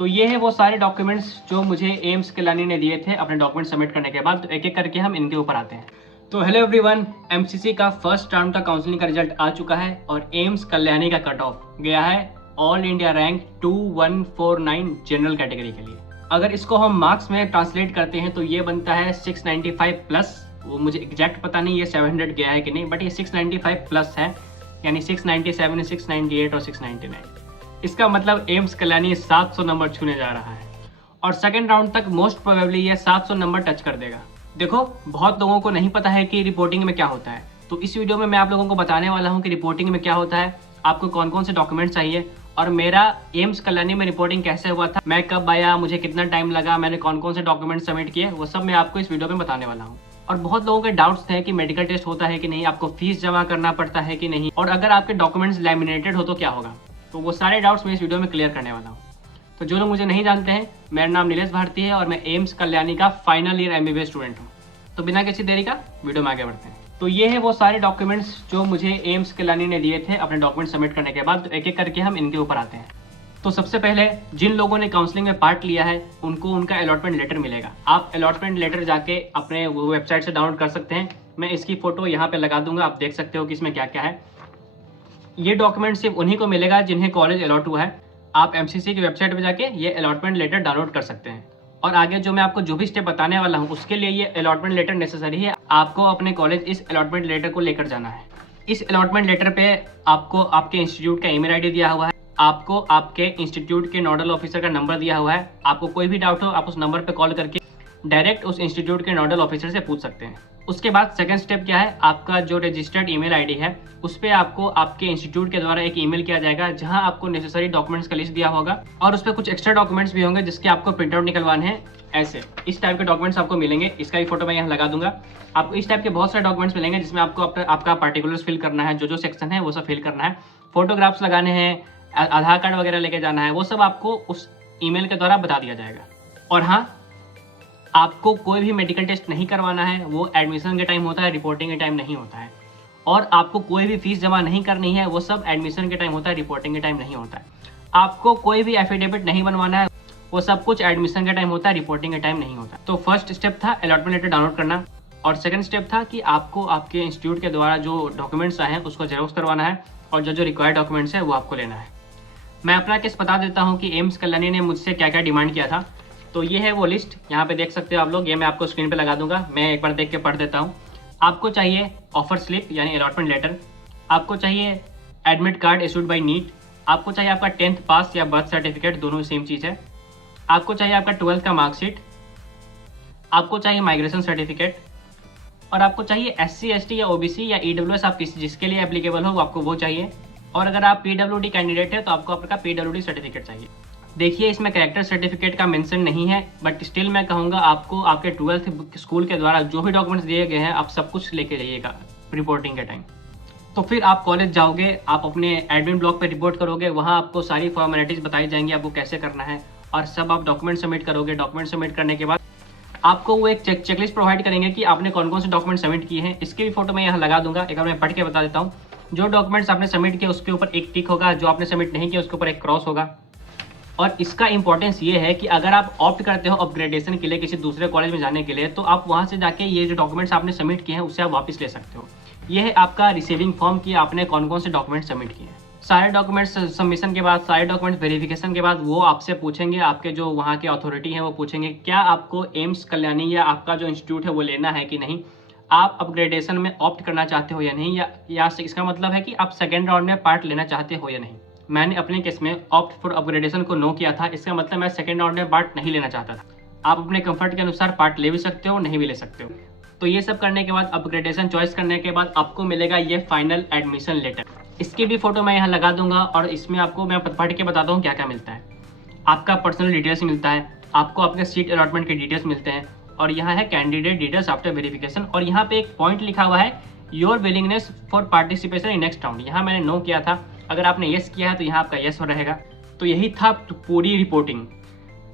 तो ये है वो सारे डॉक्यूमेंट्स जो मुझे एम्स कल्याणी ने दिए थे अपने डॉक्यूमेंट सबमिट करने के बाद। तो एक एक करके हम इनके ऊपर आते हैं। तो हेलो एवरीवन, एमसीसी का फर्स्ट टर्म का काउंसलिंग का रिजल्ट आ चुका है और एम्स कल्याणी का कट ऑफ गया है all India rank 2149 general category के लिए। अगर इसको हम मार्क्स में ट्रांसलेट करते हैं तो ये बनता है 695 प्लस। वो मुझे एग्जैक्ट पता नहीं ये 700 गया है कि नहीं, बट ये 695 प्लस है, यानी 697, 698 और 699। इसका मतलब एम्स कल्याणी 700 नंबर छूने जा रहा है और सेकेंड राउंड तक मोस्ट प्रोबेबली ये 700 नंबर टच कर देगा। देखो, बहुत लोगों को नहीं पता है कि रिपोर्टिंग में क्या होता है, तो इस वीडियो में मैं आप लोगों को बताने वाला हूँ कि रिपोर्टिंग में क्या होता है, आपको कौन कौन से डॉक्यूमेंट चाहिए और मेरा एम्स कल्याणी में रिपोर्टिंग कैसे हुआ था, मैं कब आया, मुझे कितना टाइम लगा, मैंने कौन कौन से डॉक्यूमेंट सबमिट किए, वो सब मैं आपको इस वीडियो में बताने वाला हूँ। और बहुत लोगों के डाउट्स थे कि मेडिकल टेस्ट होता है कि नहीं, आपको फीस जमा करना पड़ता है कि नहीं, और अगर आपके डॉक्यूमेंट्स लैमिनेटेड हो तो क्या होगा। तो वो सारे डाउट्स मैं इस वीडियो में क्लियर करने वाला हूँ। तो जो लोग मुझे नहीं जानते हैं, मेरा नाम नीलेश भारती है और मैं एम्स कल्याणी का फाइनल ईयर MBBS स्टूडेंट हूँ। तो बिना किसी देरी का वीडियो में आगे बढ़ते हैं। तो ये है वो सारे डॉक्यूमेंट्स जो मुझे एम्स कल्याणी ने दिए थे अपने डॉक्यूमेंट सबमिट करने के बाद। तो एक एक करके हम इनके ऊपर आते हैं। तो सबसे पहले जिन लोगों ने काउंसलिंग में पार्ट लिया है उनको उनका अलॉटमेंट लेटर मिलेगा। आप अलॉटमेंट लेटर जाके अपने वेबसाइट से डाउनलोड कर सकते हैं। मैं इसकी फोटो यहाँ पे लगा दूंगा, आप देख सकते हो कि इसमें क्या क्या है। ये डॉक्यूमेंट सिर्फ उन्हीं को मिलेगा जिन्हें कॉलेज अलॉट हुआ है। आप MCC की वेबसाइट पर जाके ये अलॉटमेंट लेटर डाउनलोड कर सकते हैं। और आगे जो मैं आपको जो भी स्टेप बताने वाला हूँ उसके लिए ये अलॉटमेंट लेटर नेसेसरी है। आपको अपने कॉलेज इस अलॉटमेंट लेटर को लेकर जाना है। इस अलॉटमेंट लेटर पे आपको आपके इंस्टीट्यूट का ईमेल ID दिया हुआ है, आपको आपके इंस्टीट्यूट के नोडल ऑफिसर का नंबर दिया हुआ है। आपको कोई भी डाउट हो आप उस नंबर पे कॉल करके डायरेक्ट उस इंस्टीट्यूट के नोडल ऑफिसर से पूछ सकते हैं। उसके बाद सेकंड स्टेप क्या है, आपका जो रजिस्टर्ड ईमेल ID है उस पर आपको आपके इंस्टीट्यूट के द्वारा एक ईमेल किया जाएगा जहां आपको नेसेसरी डॉक्यूमेंट्स का लिस्ट दिया होगा और उस पर कुछ एक्स्ट्रा डॉक्यूमेंट्स भी होंगे जिसके आपको प्रिंट आउट निकलवाने हैं। ऐसे इस टाइप के डॉक्यूमेंट्स आपको मिलेंगे। इसका भी फोटो मैं यहाँ लगा दूंगा। आपको इस टाइप के बहुत सारे डॉक्यूमेंट्स मिलेंगे जिसमें आपको आपका पार्टिकुलर्स फिल करना है, जो सेक्शन है वो सब फिल करना है, फोटोग्राफ्स लगाने हैं, आधार कार्ड वगैरह लेके जाना है, वो सब आपको उस ईमेल के द्वारा बता दिया जाएगा। और हाँ, आपको कोई भी मेडिकल टेस्ट नहीं करवाना है, वो एडमिशन के टाइम होता है, रिपोर्टिंग के टाइम नहीं होता है। और आपको कोई भी फीस जमा नहीं करनी है, वो सब एडमिशन के टाइम होता है, रिपोर्टिंग के टाइम नहीं होता है। आपको कोई भी एफिडेविट नहीं बनवाना है, वो सब कुछ एडमिशन के टाइम होता है, रिपोर्टिंग के टाइम नहीं होता। तो फर्स्ट स्टेप था अलॉटमेंट लेटर डाउनलोड करना और सेकंड स्टेप था कि आपको आपके इंस्टीट्यूट के द्वारा जो डॉक्यूमेंट्स आए हैं उसको जेरोक्स करवाना है और जो रिक्वायर्ड डॉक्यूमेंट्स है वो आपको लेना है। मैं अपना केस बता देता हूँ कि एम्स कल्याणी ने मुझसे क्या क्या डिमांड किया था। तो ये है वो लिस्ट, यहाँ पे देख सकते हो आप लोग। ये मैं आपको स्क्रीन पे लगा दूंगा, मैं एक बार देख के पढ़ देता हूँ। आपको चाहिए ऑफर स्लिप यानी अलॉटमेंट लेटर, आपको चाहिए admit card issued by NEET, आपको चाहिए आपका 10th पास या बर्थ सर्टिफिकेट, दोनों सेम चीज़ है, आपको चाहिए आपका 12th का मार्कशीट, आपको चाहिए माइग्रेशन सर्टिफिकेट और आपको चाहिए SC ST या OBC या EWS, आप जिसके लिए एप्लीकेबल हो वो आपको वो चाहिए। और अगर आप PWD कैंडिडेट है तो आपको आपका PWD सर्टिफिकेट चाहिए। देखिए, इसमें कैरेक्टर सर्टिफिकेट का मेंशन नहीं है, बट स्टिल मैं कहूँगा आपको आपके 12th स्कूल के द्वारा जो भी डॉक्यूमेंट्स दिए गए हैं आप सब कुछ लेके जाइएगा रिपोर्टिंग के टाइम। तो फिर आप कॉलेज जाओगे, आप अपने एडमिन ब्लॉक पे रिपोर्ट करोगे, वहाँ आपको सारी फॉर्मेलिटीज़ बताई जाएंगी आपको कैसे करना है और सब आप डॉक्यूमेंट सबमिट करोगे। डॉक्यूमेंट सबमिट करने के बाद आपको वो एक चेकलिस्ट प्रोवाइड करेंगे कि आपने कौन कौन से डॉक्यूमेंट सबमिट किए हैं। इसकी भी फोटो मैं यहाँ लगा दूंगा, एक बार मैं पढ़ के बता देता हूँ। जो डॉक्यूमेंट्स आपने सबमिट किए उसके ऊपर एक टिक होगा, जो आपने सबमिट नहीं किया उसके ऊपर एक क्रॉस होगा। और इसका इंपॉर्टेंस ये है कि अगर आप ऑप्ट करते हो अपग्रेडेशन के लिए किसी दूसरे कॉलेज में जाने के लिए, तो आप वहाँ से जाके ये जो डॉक्यूमेंट्स आपने सबमिट किए हैं उससे आप वापस ले सकते हो। ये है आपका रिसीविंग फॉर्म कि आपने कौन कौन से डॉक्यूमेंट सबमिट किए हैं। सारे डॉक्यूमेंट्स सबमिशन के बाद, सारे डॉक्यूमेंट्स वेरिफिकेशन के बाद वो आपसे पूछेंगे, आपके जो वहाँ के अथॉरिटी हैं वो पूछेंगे क्या आपको एम्स कल्याणी या आपका जो इंस्टीट्यूट है वो लेना है कि नहीं, आप अपग्रेडेशन में ऑप्ट करना चाहते हो या नहीं, या इसका मतलब है कि आप सेकेंड राउंड में पार्ट लेना चाहते हो या नहीं। मैंने अपने केस में ऑप्ट फॉर अपग्रेडेशन को नो किया था, इसका मतलब मैं सेकेंड राउंड में पार्ट नहीं लेना चाहता था। आप अपने कंफर्ट के अनुसार पार्ट ले भी सकते हो, नहीं भी ले सकते हो। तो ये सब करने के बाद, अपग्रेडेशन चॉइस करने के बाद आपको मिलेगा ये फाइनल एडमिशन लेटर। इसकी भी फोटो मैं यहाँ लगा दूंगा और इसमें आपको मैं पढ़ के बताता हूँ क्या क्या मिलता है। आपका पर्सनल डिटेल्स मिलता है, आपको आपके सीट अलॉटमेंट के डिटेल्स मिलते हैं और यहाँ है कैंडिडेट डिटेल्स आफ्टर वेरिफिकेशन। और यहाँ पे एक पॉइंट लिखा हुआ है your willingness for participation in next round. यहाँ मैंने नो किया था, अगर आपने येस किया है तो यहाँ आपका येस हो रहेगा। तो यही था पूरी रिपोर्टिंग।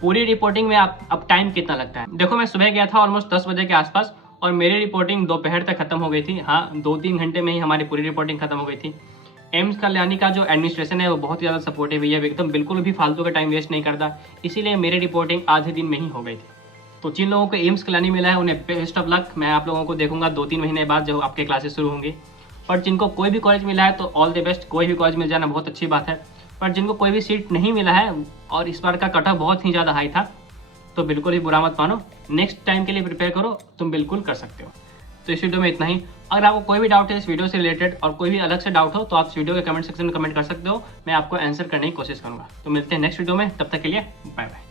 पूरी रिपोर्टिंग में अब टाइम कितना लगता है, देखो मैं सुबह गया था ऑलमोस्ट 10 बजे के आसपास और मेरी रिपोर्टिंग दोपहर तक खत्म हो गई थी। हाँ, 2-3 घंटे में ही हमारी पूरी रिपोर्टिंग खत्म हो गई थी। एम्स कल्याणी का जो एडमिनिस्ट्रेशन है वो बहुत ज़्यादा सपोर्टिव है, एकदम बिल्कुल भी फालतू का टाइम वेस्ट नहीं करता, इसीलिए मेरी रिपोर्टिंग आधे दिन में ही हो गई थी। तो जिन लोगों को एम्स कल्याणी मिला है उन्हें बेस्ट ऑफ लक। मैं आप लोगों को देखूंगा 2-3 महीने बाद जब आपके क्लासेस शुरू होंगी। और जिनको कोई भी कॉलेज मिला है तो ऑल द बेस्ट, कोई भी कॉलेज मिल जाना बहुत अच्छी बात है। पर जिनको कोई भी सीट नहीं मिला है और इस बार का कट ऑफ बहुत ही ज़्यादा हाई था, तो बिल्कुल ही बुरा मत मानो, नेक्स्ट टाइम के लिए प्रिपेयर करो, तुम बिल्कुल कर सकते हो। तो इस वीडियो में इतना ही। अगर आपको कोई भी डाउट है इस वीडियो से रिलेटेड और कोई भी अलग से डाउट हो तो आप इस वीडियो के कमेंट सेक्शन में कमेंट कर सकते हो, मैं आपको आंसर करने की कोशिश करूंगा। तो मिलते हैं नेक्स्ट वीडियो में, तब तक के लिए बाय बाय।